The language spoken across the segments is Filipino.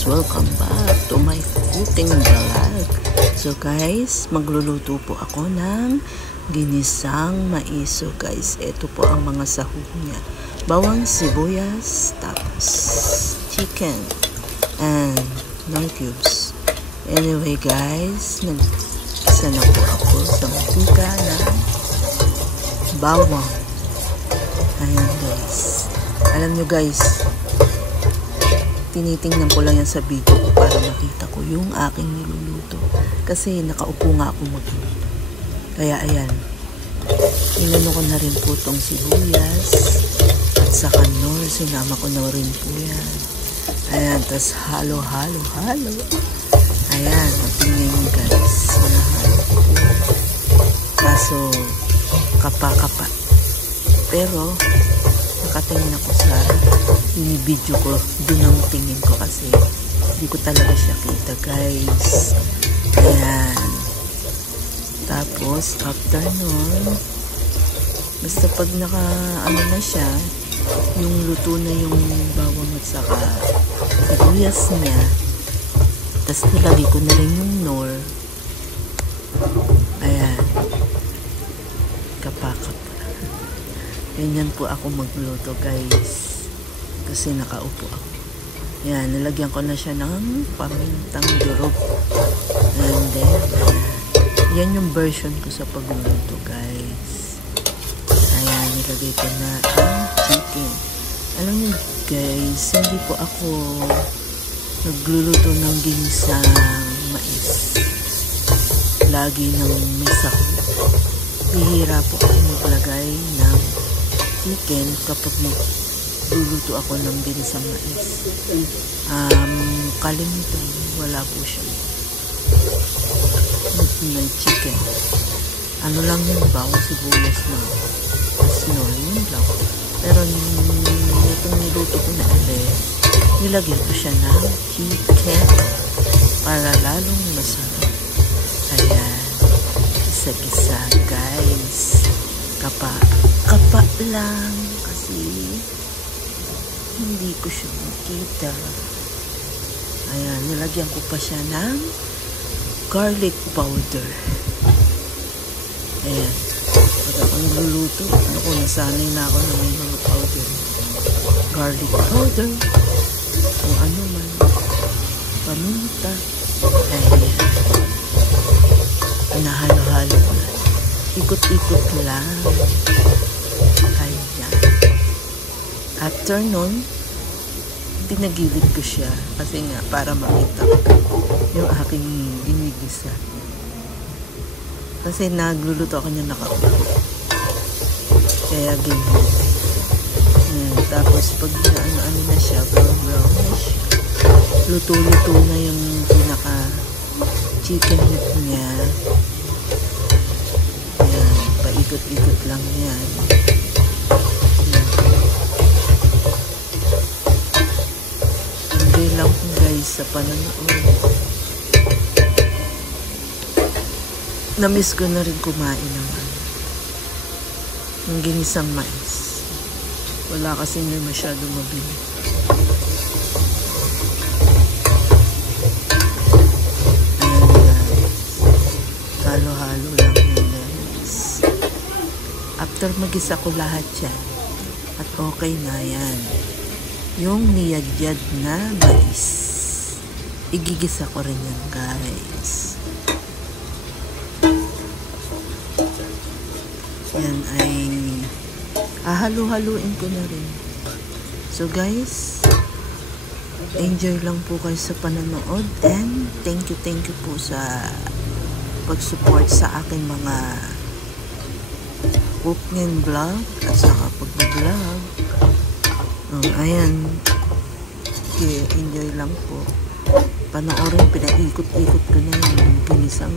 guys, welcome back to my cooking vlog. So guys, magluluto po ako ng ginisang mais. So guys, ito po ang mga sahog niya. Bawang sibuyas, tapos chicken and nor cubes. Anyway guys, nag-isa na po ako sa mantika ng bawang. Ayan guys, alam nyo guys, tinitingnan ko lang yan sa video ko para makita ko yung aking niluluto. Kasi nakaupo nga ako magluto. Kaya ayan, inano ko na rin po itong sibuyas. At sa kanor, sinama ko na rin po yan. Ayan, tas halo. Ayan, tingnan nyo guys. Sinahalo ko. Kaso, kapa. Pero, nakatingin ako sa video ko, doon ang tingin ko kasi hindi ko talaga siya kita guys. Ayan, tapos after nun, basta pag naka ano na siya, yung luto na yung bawang at saka sibuyas niya, tapos nilagay ko na rin yung nor. Ayan, kapa. Ganyan po ako magluto guys. Kasi nakaupo ako. Yan, nilagyan ko na siya ng pamintang durog. And then, yan yung version ko sa pagluluto guys. Ayan, nilagay ko na ang chicken. Alam niyo guys, hindi po ako nagluluto ng ginisang mais. Lagi ng may sahog. Bihira po ako maglagay ng chicken kapag magluluto ako ng ginisang mais. Kalimutan, wala po siya ng chicken. Ano lang yung bawang sibuyas na asinol, yun lang. Pero itong niluto ko na ulit, nilagyan ko siya ng chicken para lalong masarap. Ayan, isa-isa guys. Kapa lang kasi hindi ko siya makita. Ayan, nilagyan ko pa siya ng garlic powder. Ayan, pag ako nagluluto, nasanay na ako ng mga powder. Garlic powder, kung ano man, paminta. Ayan, nahalo-halo ko lang. Ikot-ikot lang. Ayan. After nun, pinagilid ko siya kasi nga para makita ko yung aking ginigisa. Kasi nagluluto ako niya nakaupo. Kaya ganyan. Ayan. Tapos pag ano na siya, brownish, luto-luto na yung pinaka chicken meat niya. Paikot-ikot lang yan. Hindi lang guys sa panonood. Namiss ko na rin kumain ng ginisang mais. Wala kasi hindi masyado mabili. Halo-halo lang yun guys. After magisa ko lahat yan at okay na yan, yung niyadyad na mais, igigisa ko rin yan guys. Yan ay halu-haluin ko na rin. So guys, enjoy lang po kayo sa panonood and thank you po sa pag-support sa aking mga cooking vlog at saka pag-vlog. Ayan, enjoy lang po. Panoorin, pinaikot-ikot ko na yung ginisang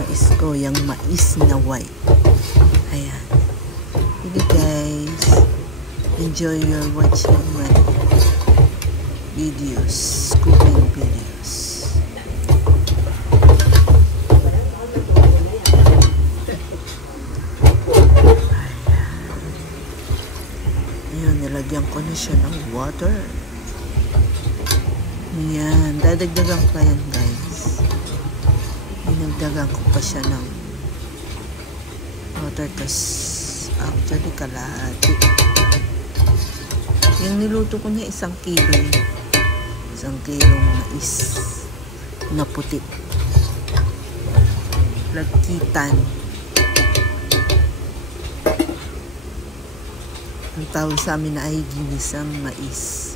mais ko, yung mais na white. Ayan. Sige guys, enjoy your watching my videos, cooking videos. Ayan, nilagyan ko na siya ng water. Yan, dadagdagan ko pa yan guys. Dinagdagan ko pa siya ng water, tas actually kalahati. Yung niluto ko niya 1 kilo yun. 1 kilong mais na puti. Lagkitan. Ang tawag sa amin na ay ginisang mais.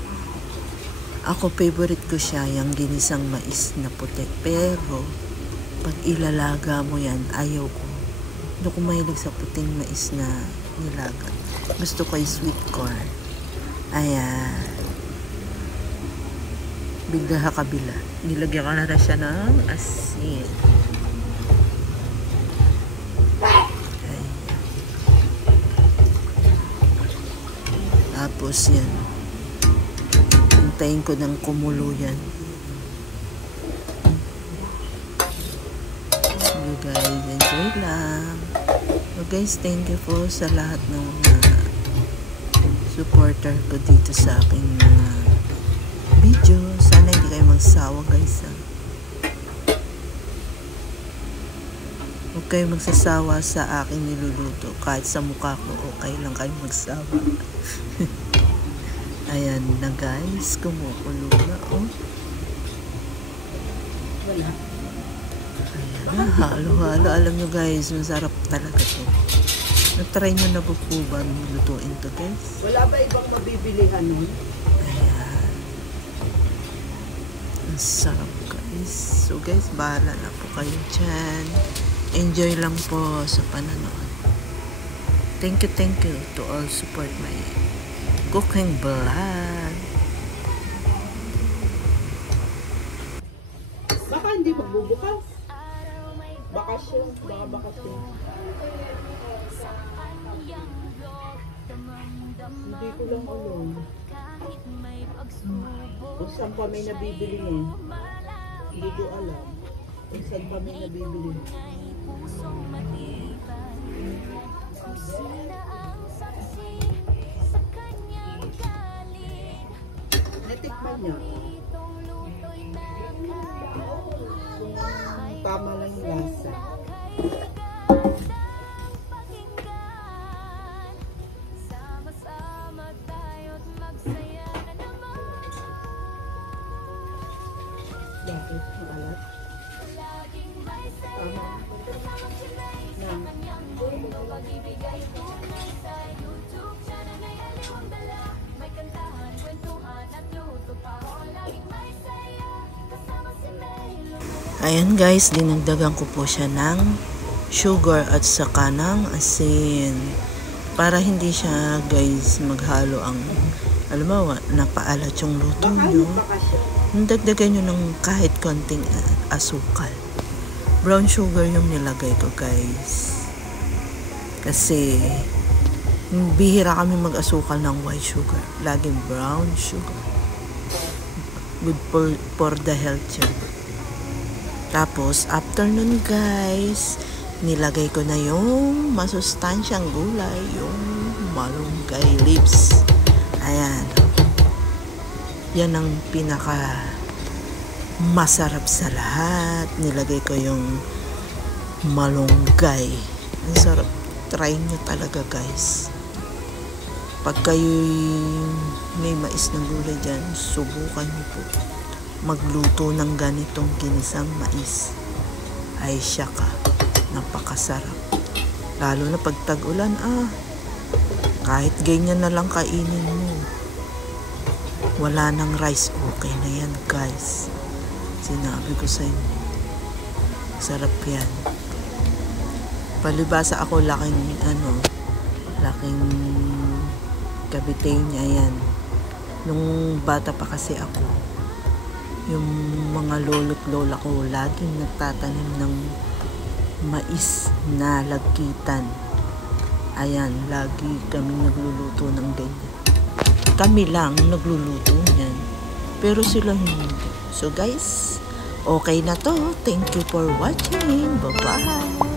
Ako, favorite ko siya, yung ginisang mais na puti. Pero, pag ilalaga mo yan, ayaw ko. Hindi ko mahilig sa puting mais na nilaga. Gusto ko yung sweet corn. Ayan. Bigla kabila. Nilagyan ko na siya ng asin. Ayan. Tapos yan. Hintayin ko ng kumulo yan. Sige guys, enjoy lang. So guys, thank you po sa lahat ng mga supporter ko dito sa aking mga video. Sana hindi kayo magsawa guys. Huwag kayo magsasawa sa aking niluluto. Kahit sa mukha ko, okay lang kayo magsawa. Ayan na guys, kumukulo na. Oh. Wala. Ayan na, halo-halo. Alam nyo guys, masarap talaga to. Na-try nyo na po ba lutuin to guys? Wala ba ibang mabibilihan nun? Ayan. Ang sarap guys. So guys, bahala na po kayo dyan. Enjoy lang po sa pananood. Thank you to all support my cooking vlog. Baka hindi magbubukas. Bakasyon. Baka bakasyon. Hindi ko lang alam. Kung saan pa may nabibili eh. Hindi ko alam. Kung saan pa may nabibili. Natikman niya. Tama lang yung lasa. Bakit? Maalat? Tama. Ayan guys, dinagdagan ko po siya ng sugar at saka ng asin. Para hindi siya guys maghalo ang, alam mo, napaalat yung luto nyo. Dagdagan nyo ng kahit konting asukal. Brown sugar yung nilagay ko guys. Kasi bihira kami mag-asukal ng white sugar. Laging brown sugar. Good for the health yan. Tapos, after nun guys, nilagay ko na yung masustansyang gulay, yung malunggay leaves. Ayan. Yan ang pinaka masarap sa lahat. Nilagay ko yung malunggay. Ang sarap. Try nyo talaga guys. Pag kayo may mais na gulay dyan, subukan nyo po magluto ng ganitong ginisang mais. Ay siya ka, napakasarap. Lalo na pag tag-ulan, kahit ganyan na lang kainin mo. Wala nang rice, okay na yan guys. Sinabi ko sa inyo, sarap yan. Palibasa ako laking Cavite niya yan. Nung bata pa kasi ako, yung mga lolo't lola ko laging nagtatanim ng mais na lagkitan. Ayan, lagi kami nagluluto ng ganyan. Kami lang nagluluto niyan, pero sila hindi. So guys, okay na to. Thank you for watching. Bye-bye.